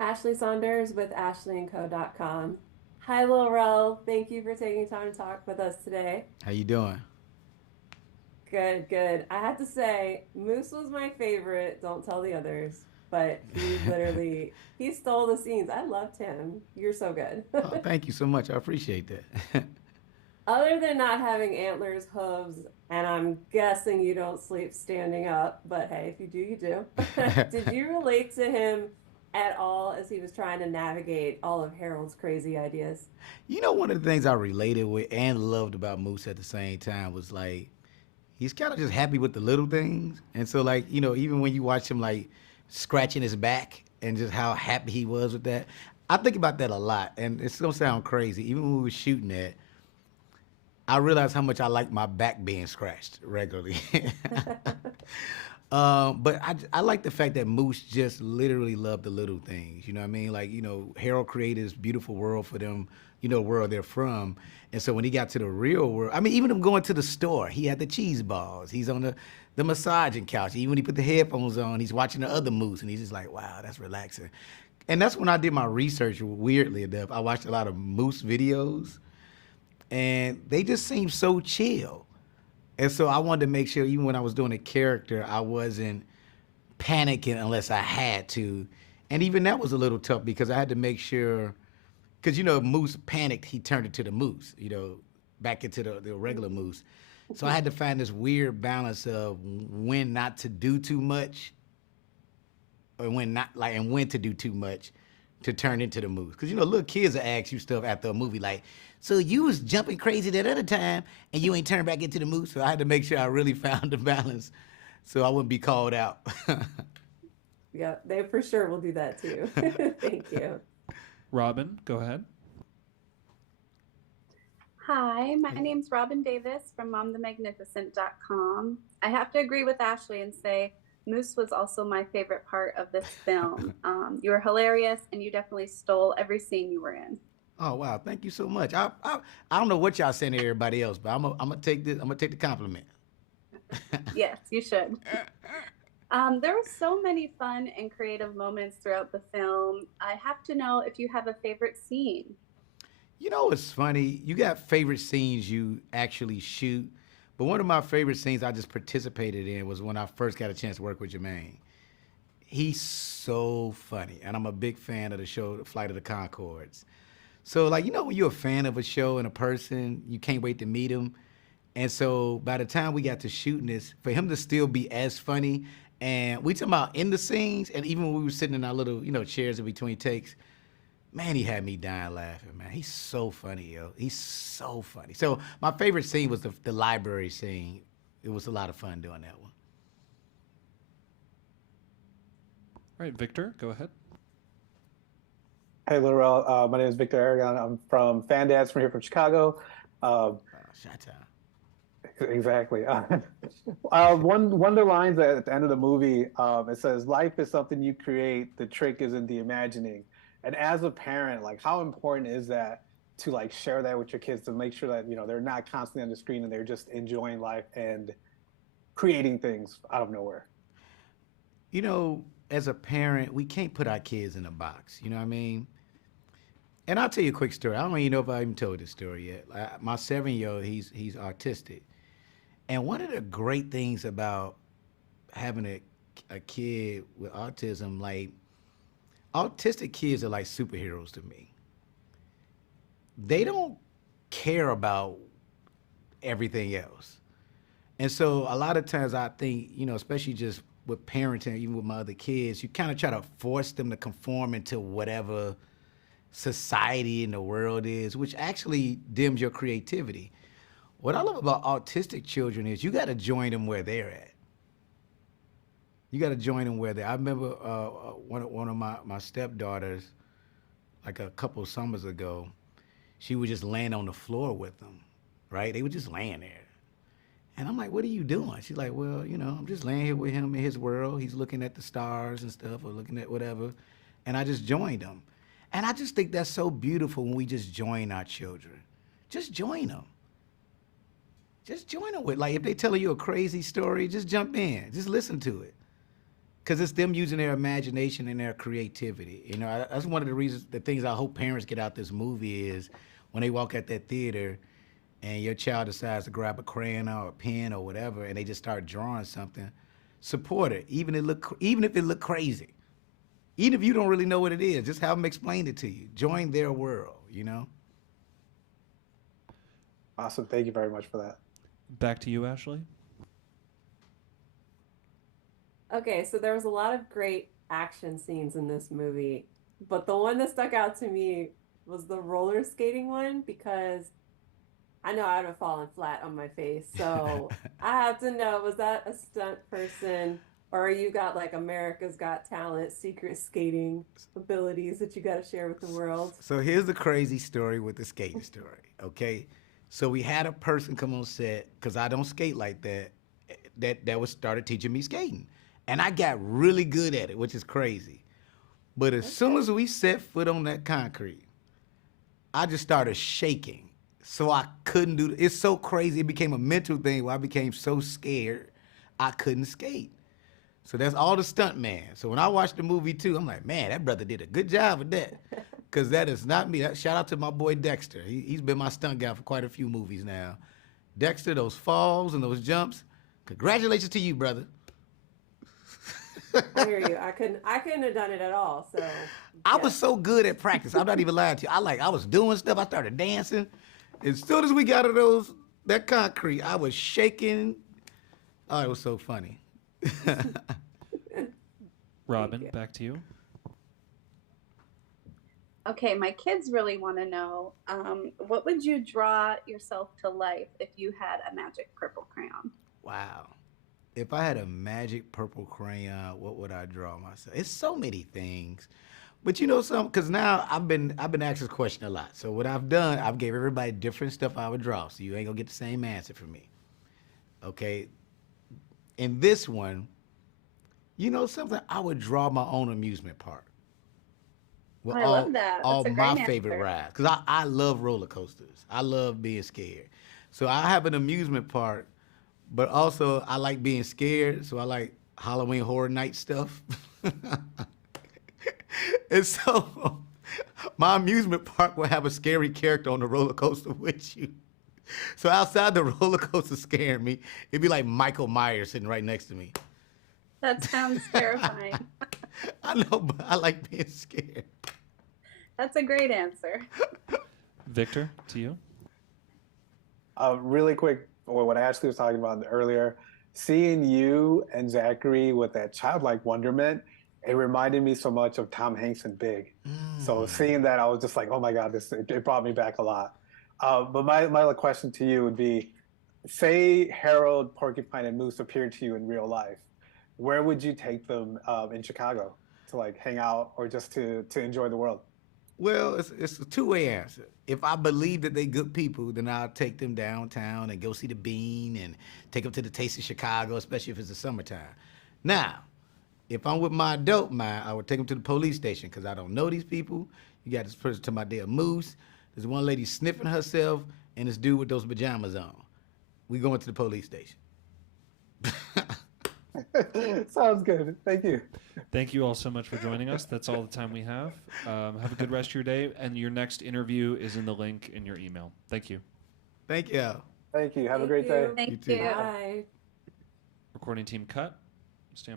Ashley Saunders with ashleyandco.com. Hi, Lil Rel. Thank you for taking time to talk with us today. How you doing? Good, good. I have to say, Moose was my favorite. Don't tell the others. But he stole the scenes. I loved him. You're so good. Oh, thank you so much. I appreciate that. Other than not having antlers, hooves, and I'm guessing you don't sleep standing up, but hey, if you do, you do. Did you relate to him at all as he was trying to navigate all of Harold's crazy ideas? You know, one of the things I related with and loved about Moose at the same time was like he's kind of just happy with the little things, and so like even when you watch him like scratching his back and just how happy he was with that, I think about that a lot, and it's gonna sound crazy. Even when we were shooting that, I realized how much I like my back being scratched regularly. But I like the fact that Moose just literally loved the little things. You know what I mean? Like, Harold created this beautiful world for them, world they're from. And so when he got to the real world, I mean, even him going to the store, he had the cheese balls. He's on the massaging couch. Even when he put the headphones on, he's watching the other Moose, and he's just like, wow, that's relaxing. And that's when I did my research, weirdly enough. I watched a lot of Moose videos, and they just seem so chill. And so I wanted to make sure, even when I was doing a character, I wasn't panicking unless I had to. And even that was a little tough because I had to make sure, because if Moose panicked, he turned it to the Moose, back into the regular Moose. So I had to find this weird balance of when not to do too much, or when not like, and when to do too much to turn into the Moose. Because little kids will ask you stuff after a movie like, so you was jumping crazy that other time and you ain't turned back into the Moose. So I had to make sure I really found the balance so I wouldn't be called out. Yeah, they for sure will do that too. Thank you. Robin, go ahead. Hi, my name's Robin Davis from momthemagnificent.com. I have to agree with Ashley and say Moose was also my favorite part of this film. You were hilarious and you definitely stole every scene you were in. Oh wow, thank you so much. I don't know what y'all saying to everybody else, but I'm gonna take this. I'm gonna take the compliment. Yes, you should. There were so many fun and creative moments throughout the film. I have to know if you have a favorite scene. It's funny. You got favorite scenes you actually shoot, but one of my favorite scenes I just participated in was when I first got a chance to work with Jermaine. He's so funny, and I'm a big fan of the show Flight of the Concords. So, like, when you're a fan of a show and a person, you can't wait to meet him. And so, by the time we got to shooting this, for him to still be as funny, and we talking about in the scenes, and even when we were sitting in our little, chairs in between takes, man, he had me dying laughing, man. He's so funny, yo. He's so funny. So, my favorite scene was the library scene. It was a lot of fun doing that one. All right, Victor, go ahead. Hey, Lil Rel. My name is Victor Aragon. I'm from Fan Dads from here from Chicago. Uh, Shot time. exactly. One of the lines at the end of the movie, it says, "Life is something you create. The trick is in the imagining." And as a parent, like, how important is that to like share that with your kids to make sure that they're not constantly on the screen and they're just enjoying life and creating things out of nowhere? You know, as a parent, we can't put our kids in a box. You know what I mean? And I'll tell you a quick story. I don't even know if I even told this story yet. My 7-year-old, he's autistic, and one of the great things about having a kid with autism, like autistic kids are like superheroes to me. They don't care about everything else. And so a lot of times I think, especially just with parenting, even with my other kids, you kind of try to force them to conform into whatever society in the world is, which actually dims your creativity. What I love about autistic children is you got to join them where they're at. You got to join them where they're. I remember one of my stepdaughters, like a couple summers ago, she would just land on the floor with them, right? They were just laying there. And I'm like, what are you doing? She's like, well, I'm just laying here with him in his world. He's looking at the stars and stuff or looking at whatever. And I just joined him. And I just think that's so beautiful when we just join our children. Just join them. Just join them with, like, if they telling you a crazy story, just jump in. Just listen to it. because it's them using their imagination and their creativity. You know, that's one of the reasons, the things I hope parents get out this movie is when they walk at that theater and your child decides to grab a crayon or a pen or whatever, and they just start drawing something, support it, even if it look crazy. Even if you don't really know what it is, just have them explain it to you. Join their world, you know? Awesome. Thank you very much for that. Back to you, Ashley. Okay, so there was a lot of great action scenes in this movie, but the one that stuck out to me was the roller skating one because I know I'd have fallen flat on my face. So I have to know, was that a stunt person or you got like America's Got Talent secret skating abilities that you got to share with the world? So here's the crazy story with the skating story, okay? So we had a person come on set, because I don't skate like that, that was started teaching me skating. And I got really good at it, which is crazy. But as soon as we set foot on that concrete, I just started shaking. So I couldn't do it. It's so crazy. It became a mental thing where I became so scared I couldn't skate. So that's all the stunt man. So when I watched the movie too, I'm like, man, that brother did a good job of that. Because that is not me. Shout out to my boy Dexter. He's been my stunt guy for quite a few movies now. Dexter, those falls and those jumps, congratulations to you, brother. I hear you. I couldn't have done it at all. So I was so good at practice. I'm not even lying to you. I was doing stuff. I started dancing. As soon as we got to that concrete, I was shaking. Oh, it was so funny. Robin, back to you. Okay, my kids really want to know, what would you draw yourself to life if you had a magic purple crayon? Wow. If I had a magic purple crayon, what would I draw myself? It's so many things. But you know something? Because now I've been asked this question a lot. So what I've done, I've gave everybody different stuff I would draw. So you ain't going to get the same answer from me. Okay? In this one, you know something? I would draw my own amusement park. With I love that. All That's a my great favorite answer. rides. Because I love roller coasters. I love being scared. So I have an amusement park, but also I like being scared. So I like Halloween Horror Night stuff. And so my amusement park will have a scary character on the roller coaster with you. So outside the roller coaster scaring me, it'd be like Michael Myers sitting right next to me. That sounds terrifying. I know, but I like being scared. That's a great answer. Victor, to you. Really quick, or what Ashley was talking about earlier, seeing you and Zachary with that childlike wonderment, it reminded me so much of Tom Hanks in Big. So seeing that, I was just like, oh my God, it brought me back a lot. But my question to you would be, say Harold, Porcupine, and Moose appeared to you in real life. Where would you take them in Chicago to like hang out or just to enjoy the world? Well, it's a two-way answer. If I believe that they good people, then I'll take them downtown and go see the Bean and take them to the Taste of Chicago, especially if it's the summertime. Now, if I'm with my adult mind, I would take them to the police station because I don't know these people. You got this person to my day of Moose. There's one lady sniffing herself and this dude with those pajamas on. We going to the police station. Sounds good. Thank you. Thank you all so much for joining us. That's all the time we have. Have a good rest of your day. And your next interview is in the link in your email. Thank you. Thank you. Thank you. Have a Thank great day. you. Thank You too. you. Bye. Recording team cut.